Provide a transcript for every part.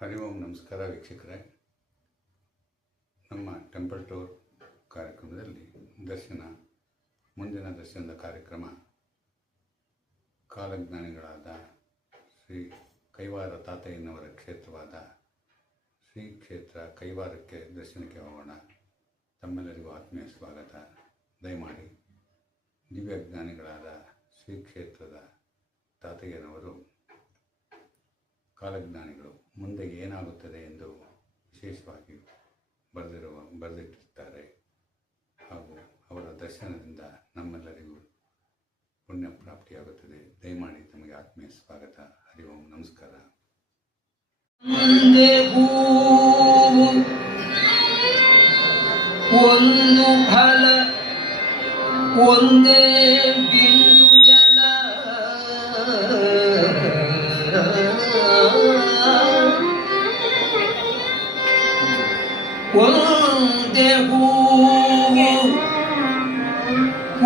ಹರಿ ಓಂ ನಮಸ್ಕಾರ ವೀಕ್ಷಕರೇ. ನಮ್ಮ ಟೆಂಪಲ್ ಟೂರ್ ಕಾರ್ಯಕ್ರಮದಲ್ಲಿ ಮುಂದಿನ ದರ್ಶನದ ಕಾರ್ಯಕ್ರಮ ಕಾಲಜ್ಞಾನಿಗಳಾದ ಶ್ರೀ ಕೈವಾರ ತಾತಯ್ಯನವರ ಕ್ಷೇತ್ರವಾದ ಶ್ರೀ ಕ್ಷೇತ್ರ ಕೈವಾರಕ್ಕೆ ದರ್ಶನಕ್ಕೆ ಹೋಗೋಣ. ತಮ್ಮೆಲ್ಲರಿಗೂ ಆತ್ಮೀಯ ಸ್ವಾಗತ. ದಯಮಾಡಿ ದಿವ್ಯಜ್ಞಾನಿಗಳಾದ ಶ್ರೀ ಕ್ಷೇತ್ರದ ತಾತಯ್ಯನವರು ಕಾಲಜ್ಞಾನಿಗಳು ಮುಂದೆ ಏನಾಗುತ್ತದೆ ಎಂದು ವಿಶೇಷವಾಗಿ ಬರೆದಿಟ್ಟಿರ್ತಾರೆ. ಹಾಗೂ ಅವರ ದರ್ಶನದಿಂದ ನಮ್ಮೆಲ್ಲರಿಗೂ ಪುಣ್ಯ ಪ್ರಾಪ್ತಿಯಾಗುತ್ತದೆ. ದಯಮಾಡಿ ತಮಗೆ ಆತ್ಮೀಯ ಸ್ವಾಗತ. ಹರಿ ಓಂ ನಮಸ್ಕಾರ. ಒಂದು ಫಲ ಒಂದೇ ಬಿಂದು ಜಲ, ಒಂದೇ ಹೂವು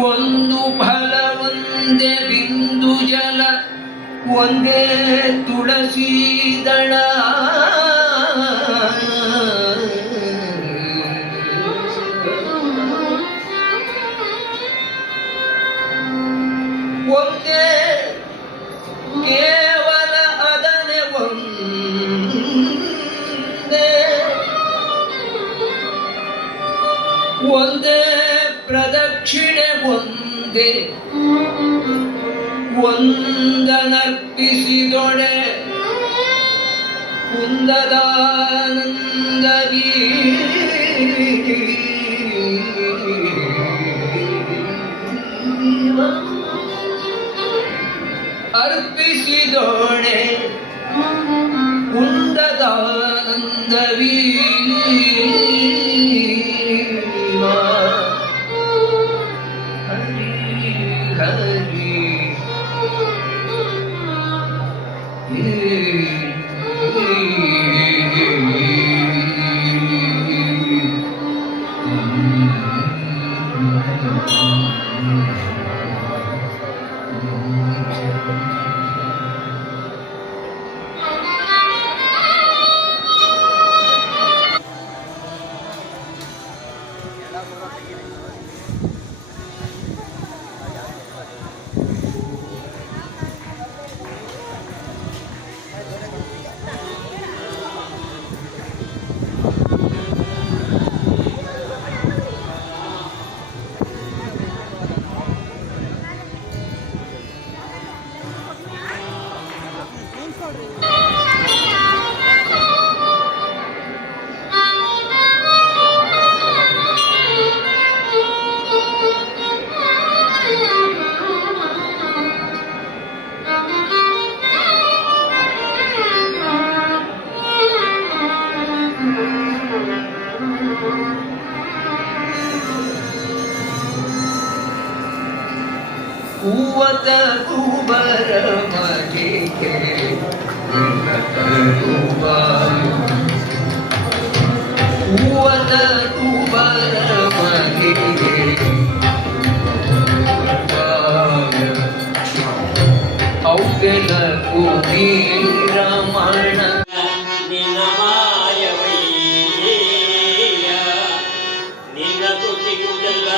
ಒಂದು ಫಲ ಒಂದೇ ಬಿಂದು ಜಲ, ಒಂದೇ ತುಳಸಿ ದಳ, ಒಂದೇ ಕೇವಲ ಅದನೆ ಒಂದೇ ಪ್ರದಕ್ಷಿಣೆ ಒಂದೇ ಒಂದನರ್ಪಿಸಿದೊಡೆ ಕುಂದದಾನಂದವೀ ಅರ್ಪಿಸಿದೋಣೆ ಕುಂದದಾನಂದವೀ ಹರಿ ಹರಿ ಹೂವದ ಹೂವರ ಮನೆಗೆ ಹೂವದ ಹೂವರ ಮನೆಗೆ ಔಗೆಲ ಕೂಗಿ ರಮಣ ನಿನ್ನ ಮಾಯವಯ್ಯ ನಿನ್ನ ತುತಿಗುದಲ್ಲ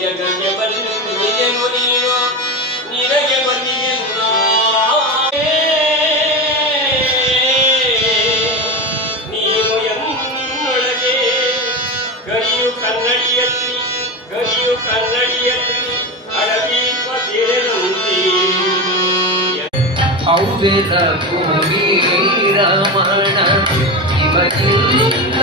ಜಗಕ್ಕೆ ಬರಲು ನಿಜನು ನೀನು ನಿನಗೆ ಬಂದಿಗೆಲ್ಲ ನೀನು ಎನ್ನೊಳಗೆ ಗರಿಯು ಕನ್ನಡಿಯಲ್ಲಿ ಅಡವಿ ಪತಿರಂತಿ ಔಗೆಲ ಕೂಗಿ ರಮಣ ಇವಗಿಲ್ಲ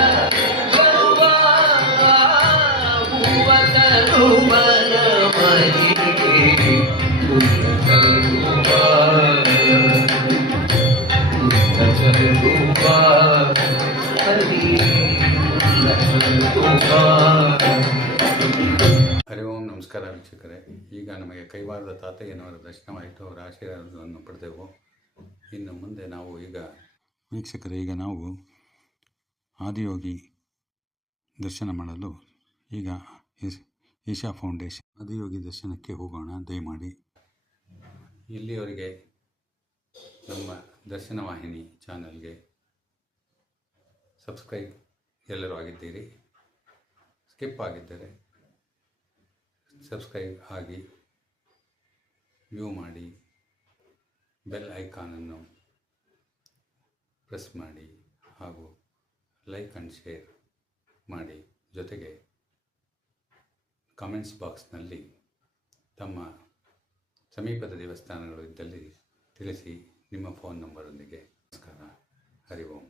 ಹರಿ ಓಂ ನಮಸ್ಕಾರ ವೀಕ್ಷಕರೇ. ಈಗ ನಮಗೆ ಕೈವಾರದ ತಾತಯ್ಯನವರ ದರ್ಶನವಾಯಿತು. ಅವರ ಆಶೀರ್ವಾದವನ್ನು ಪಡೆದೆವು. ಇನ್ನು ಮುಂದೆ ನಾವು ಈಗ ನಾವು ಆದಿಯೋಗಿ ದರ್ಶನ ಮಾಡಲು ಈಗ ಈಶಾ ಫೌಂಡೇಶನ್ ಆದಿಯೋಗಿ ದರ್ಶನಕ್ಕೆ ಹೋಗೋಣ ದಯಮಾಡಿ. ಇಲ್ಲಿಯವರೆಗೆ ನಮ್ಮ ದರ್ಶನ ವಾಹಿನಿ ಚಾನಲ್ಗೆ ಸಬ್ಸ್ಕ್ರೈಬ್ ಎಲ್ಲರೂ ಆಗಿದ್ದೀರಿ. ಸ್ಕಿಪ್ ಆಗಿದ್ದರೆ ಸಬ್ಸ್ಕ್ರೈಬ್ ಆಗಿ, ವ್ಯೂ ಮಾಡಿ, ಬೆಲ್ ಐಕಾನನ್ನು ಪ್ರೆಸ್ ಮಾಡಿ ಹಾಗೂ ಲೈಕ್ ಆ್ಯಂಡ್ ಶೇರ್ ಮಾಡಿ. ಜೊತೆಗೆ ಕಾಮೆಂಟ್ಸ್ ಬಾಕ್ಸ್ನಲ್ಲಿ ತಮ್ಮ ಸಮೀಪದ ದೇವಸ್ಥಾನಗಳು ಇದ್ದಲ್ಲಿ ತಿಳಿಸಿ, ನಿಮ್ಮ ಫೋನ್ ನಂಬರೊಂದಿಗೆ. ನಮಸ್ಕಾರ. ಹರಿ ಓಂ.